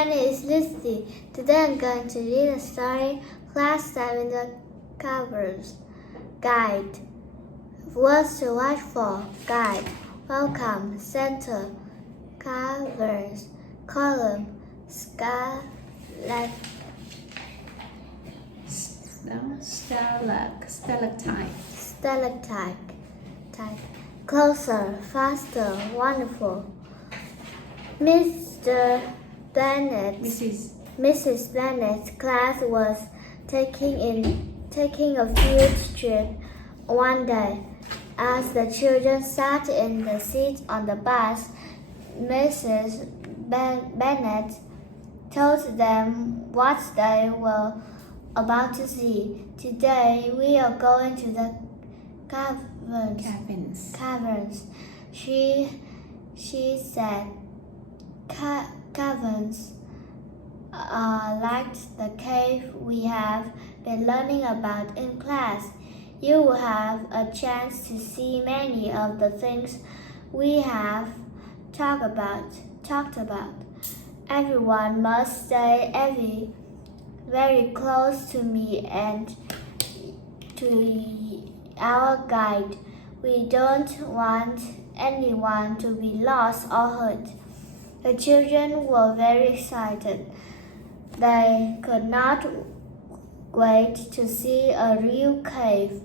my name is Lucy. Today I'm going to read a story, Class 7 The Covers. Guide. Words to watch for. Guide. Welcome. Center. Covers. Column. Stalactite. Closer. Faster. Wonderful. Mrs. Bennet's class was taking a field trip one day. As the children sat in the seats on the bus, Mrs. Bennet told them what they were about to see. Today we are going to the caverns. She said. Caverns are like the cave we have been learning about in class. You will have a chance to see many of the things we have talked about. Everyone must stay very close to me and to our guide. We don't want anyone to be lost or hurt. The children were very excited. They could not wait to see a real cave.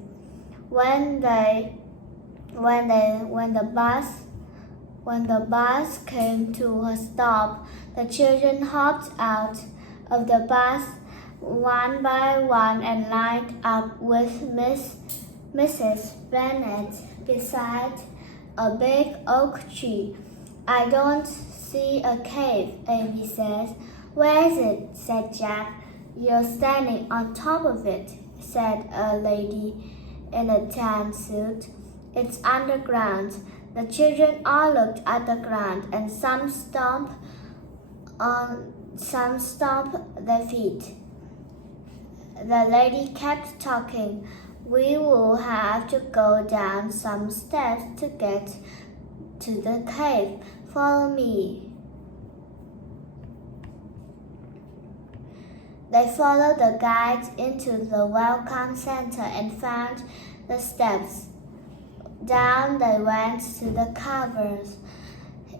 When the bus came to a stop, the children hopped out of the bus one by one and lined up with Mrs. Bennet beside a big oak tree. I don't see a cave, Amy says. Where is it? Said Jack. You're standing on top of it, said a lady in a tan suit. It's underground. The children all looked at the ground and some stomped their feet. The lady kept talking. We will have to go down some steps to get to the cave. Follow me. They followed the guide into the welcome center and found the steps. Down they went to the caverns.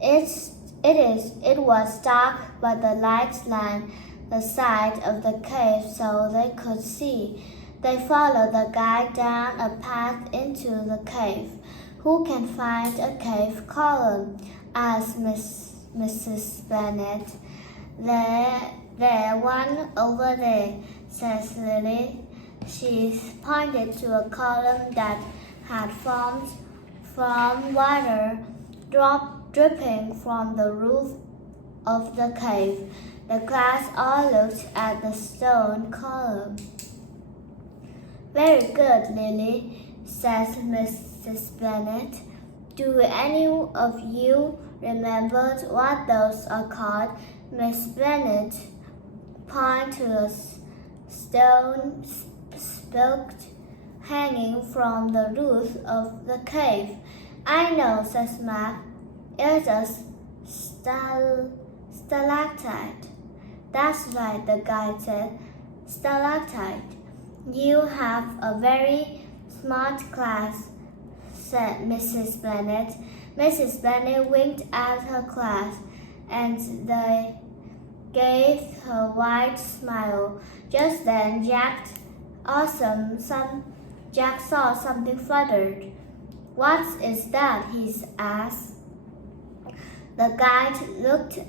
It was dark, but the lights lined the side of the cave so they could see. They followed the guide down a path into the cave. Who can find a cave column? Asked Mrs. Bennet. There, one over there, says Lily. She pointed to a column that had formed from water dripping from the roof of the cave. The class all looked at the stone column. Very good, Lily, says Mrs. Bennet. Do any of you remember what those are called? Miss Bennet pointed to a stone spoked hanging from the roof of the cave. I know, says Mac. It's a stalactite. That's right, the guide said. Stalactite. You have a very smart class, said Mrs. Bennet. Mrs. Bennet winked at her class, and they gave her a wide smile. Just then, Jack saw something fluttered. What is that? He asked. The guide looked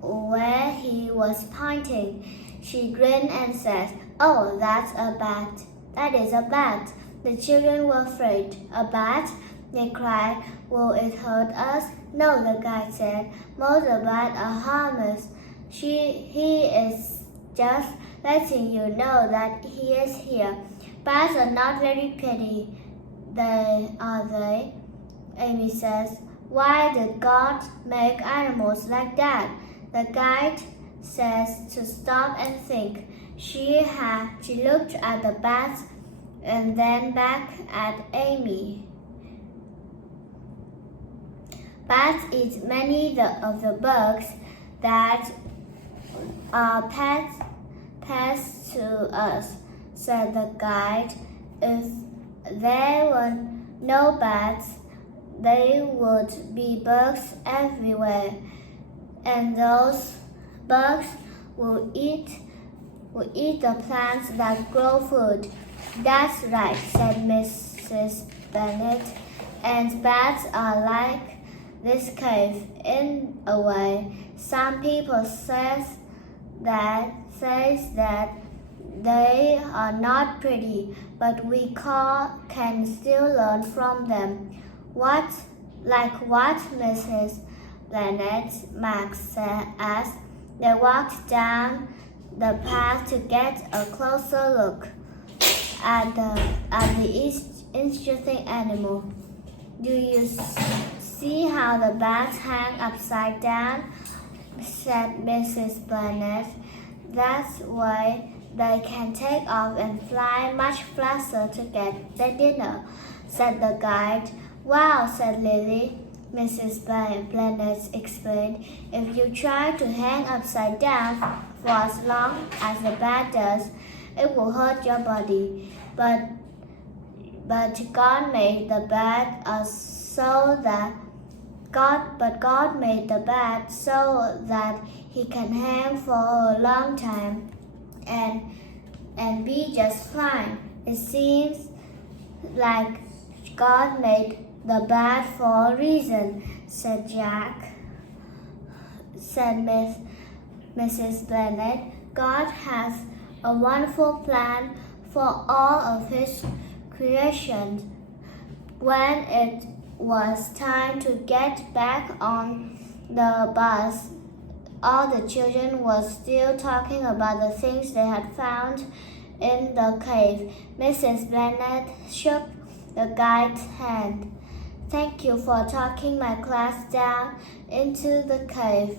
where he was pointing. She grinned and said, Oh, that's a bat. That is a bat. The children were afraid. A bat? They cried. Will it hurt us? No, the guide said. Most of bats are harmless. He is just letting you know that he is here. Bats are not very pretty, are they? Amy says. Why did God make animals like that? The guide says to stop and think. She looked at the bats and then back at Amy. Bats eat many of the bugs that are pests to us, said the guide. If there were no bats, there would be bugs everywhere, and those bugs will eat the plants that grow food. That's right, said Mrs. Bennet, and bats are like this cave in a way. Some people says that they are not pretty, but we can still learn from them. What, like what, Mrs. Bennet? Max asked. They walked down the path to get a closer look at the interesting animal. Do you see how the bats hang upside down? Said Mrs. Bennet. That's why they can take off and fly much faster to get their dinner, said the guide. Wow, said Lily. Mrs. Bennet explained. If you try to hang upside down for as long as the bat does, it will hurt your body. But God made the bat God made the bat so that he can hang for a long time and be just fine. It seems like God made the bat for a reason, said Mrs. Bennet. God has a wonderful plan for all of his creations. When it was time to get back on the bus, all the children were still talking about the things they had found in the cave. Mrs. Bennet shook the guide's hand. Thank you for talking my class down into the cave.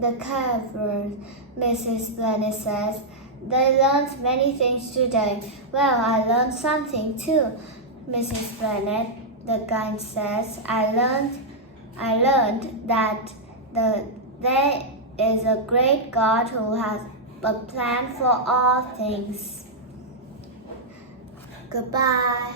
The cavern, Mrs. Bennet says. They learned many things today. Well, I learned something too, Mrs. Bennet. The guide says. I learned that there is a great God who has a plan for all things. Goodbye.